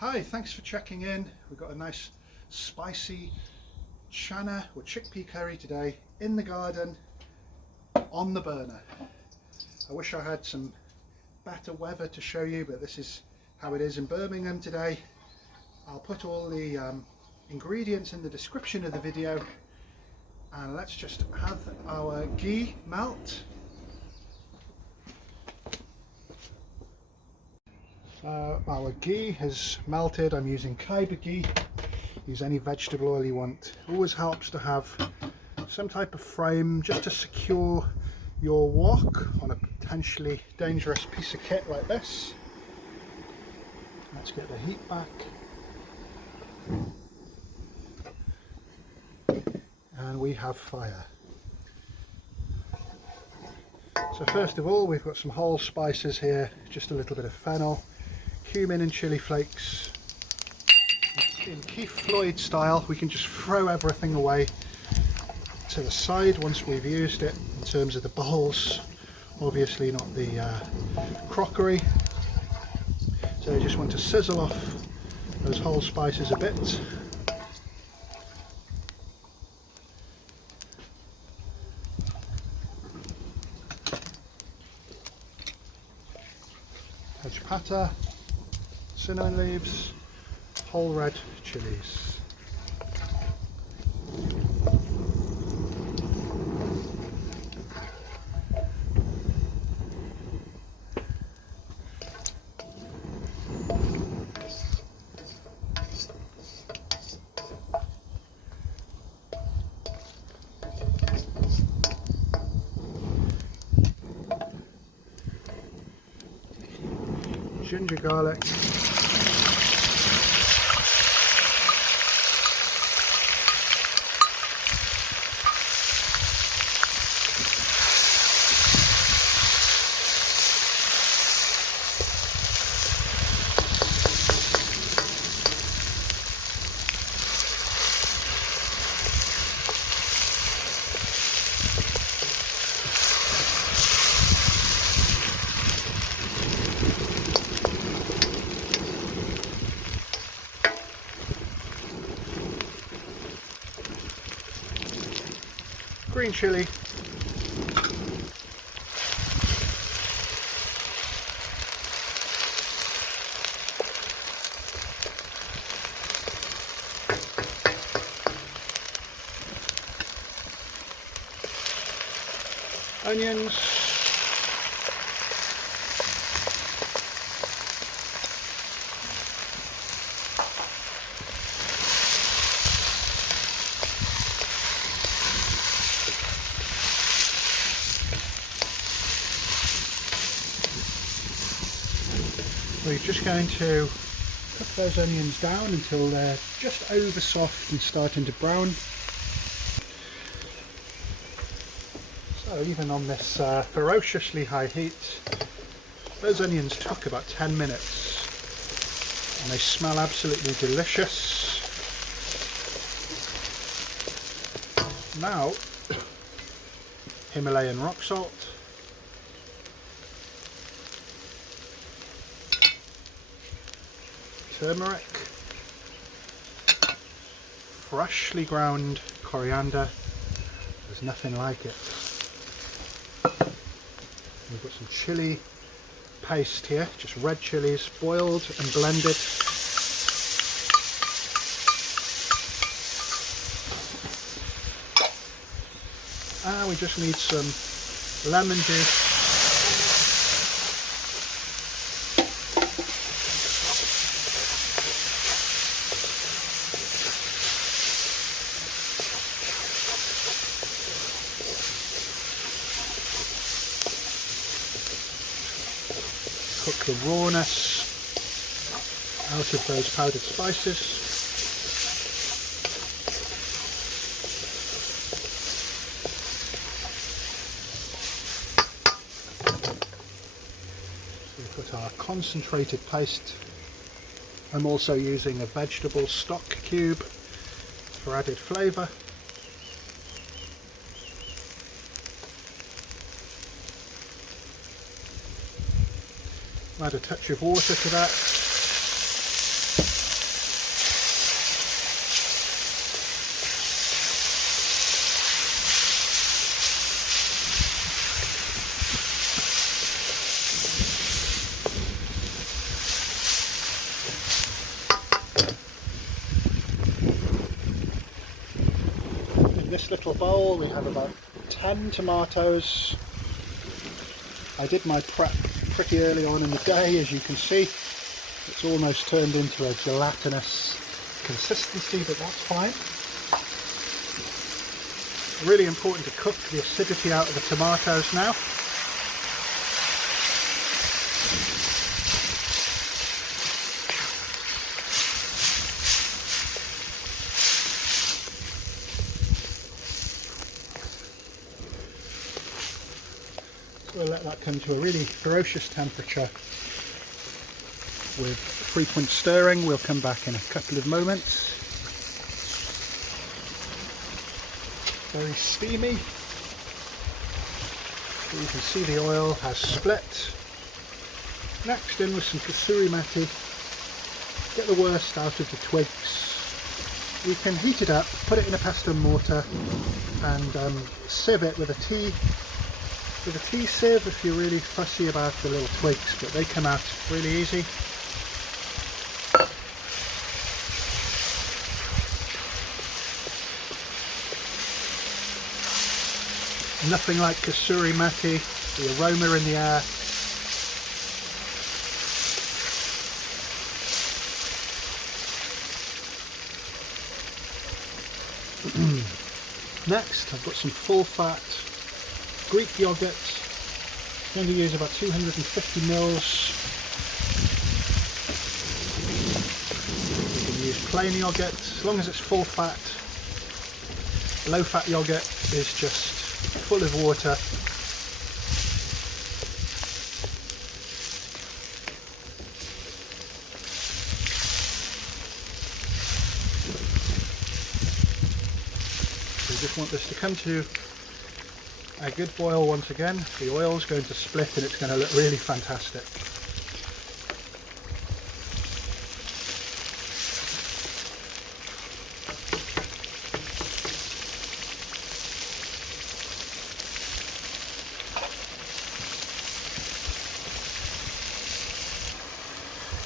Hi, thanks for checking in. We've got a nice spicy chana or chickpea curry today in the garden on the burner. I wish I had some better weather to show you, but this is how it is in Birmingham today. I'll put all the ingredients in the description of the video, and let's just have our ghee melt. Our ghee has melted. I'm using Kaiba ghee. Use any vegetable oil you want. Always helps to have some type of frame just to secure your wok on a potentially dangerous piece of kit like this. Let's get the heat back. And we have fire. So first of all, we've got some whole spices here, just a little bit of fennel, cumin and chili flakes. In Keith Floyd style, we can just throw everything away to the side once we've used it, in terms of the bowls, obviously not the crockery. So you just want to sizzle off those whole spices a bit. Tej Patta, cinnamon leaves, whole red chilies. Ginger garlic, green chilli, onions, we're just going to cook those onions down until they're just over soft and starting to brown. So even on this ferociously high heat, those onions took about 10 minutes and they smell absolutely delicious. Now, Himalayan rock salt, turmeric, freshly ground coriander, there's nothing like it. We've got some chili paste here, just red chilies, boiled and blended. And we just need some lemon juice. Cook the rawness out of those powdered spices. So we've got our concentrated paste. I'm also using a vegetable stock cube for added flavour. Add a touch of water to that. this little bowl we have about 10 tomatoes. I did my prep pretty early on in the day, as you can see. It's almost turned into a gelatinous consistency, but that's fine. Really important to cook the acidity out of the tomatoes now. We'll let that come to a really ferocious temperature with frequent stirring. We'll come back in a couple of moments. Very steamy. So you can see the oil has split. Next, in with some kasuri methi. Get the worst out of the twigs. You can heat it up, put it in a pasta mortar and sieve it with a tea sieve if you're really fussy about the little twigs, but they come out really easy. Nothing like kasuri methi, the aroma in the air. Next, I've got some full fat Greek yogurt. I'm going to use about 250 mils. You can use plain yogurt, as long as it's full fat. Low fat yogurt is just full of water. So you just want this to come to a good boil once again. The oil is going to split and it's going to look really fantastic.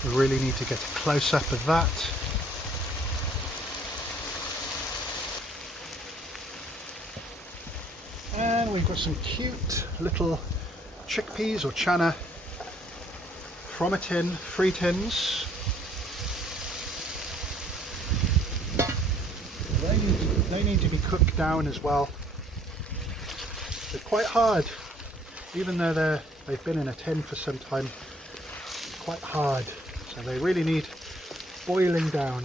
We really need to get a close-up of that. And we've got some cute little chickpeas or chana from a tin, 3 tins. They need to be cooked down as well. They're quite hard, even though they've been in a tin for some time. Quite hard, so they really need boiling down.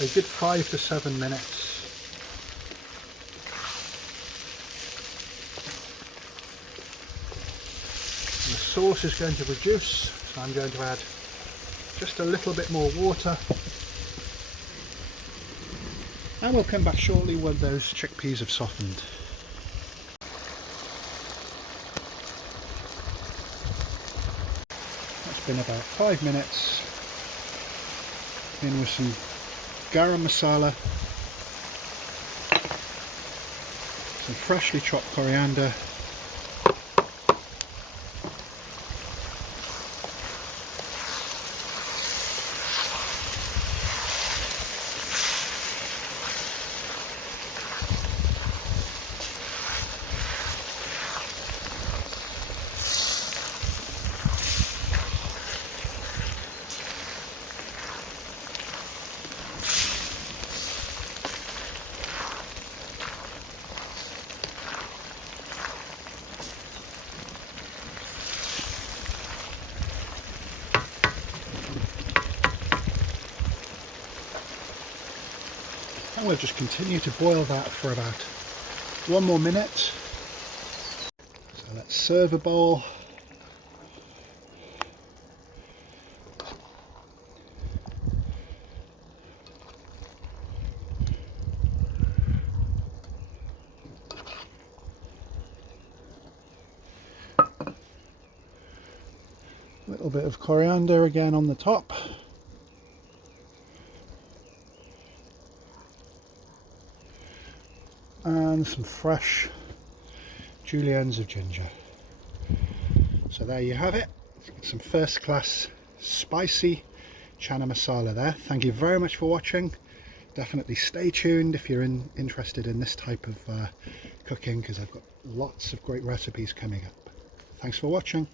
A good 5 to 7 minutes. And the sauce is going to reduce, so I'm going to add just a little bit more water. And we'll come back shortly when those chickpeas have softened. That's been about 5 minutes. In with some Garam Masala, some freshly chopped coriander, and we'll just continue to boil that for about 1 more minute. So let's serve a bowl. A little bit of coriander again on the top. And some fresh juliennes of ginger. So there you have it, some first class spicy chana masala there. Thank you very much for watching. definitely stay tuned if you're interested in this type of cooking, because I've got lots of great recipes coming up. Thanks for watching.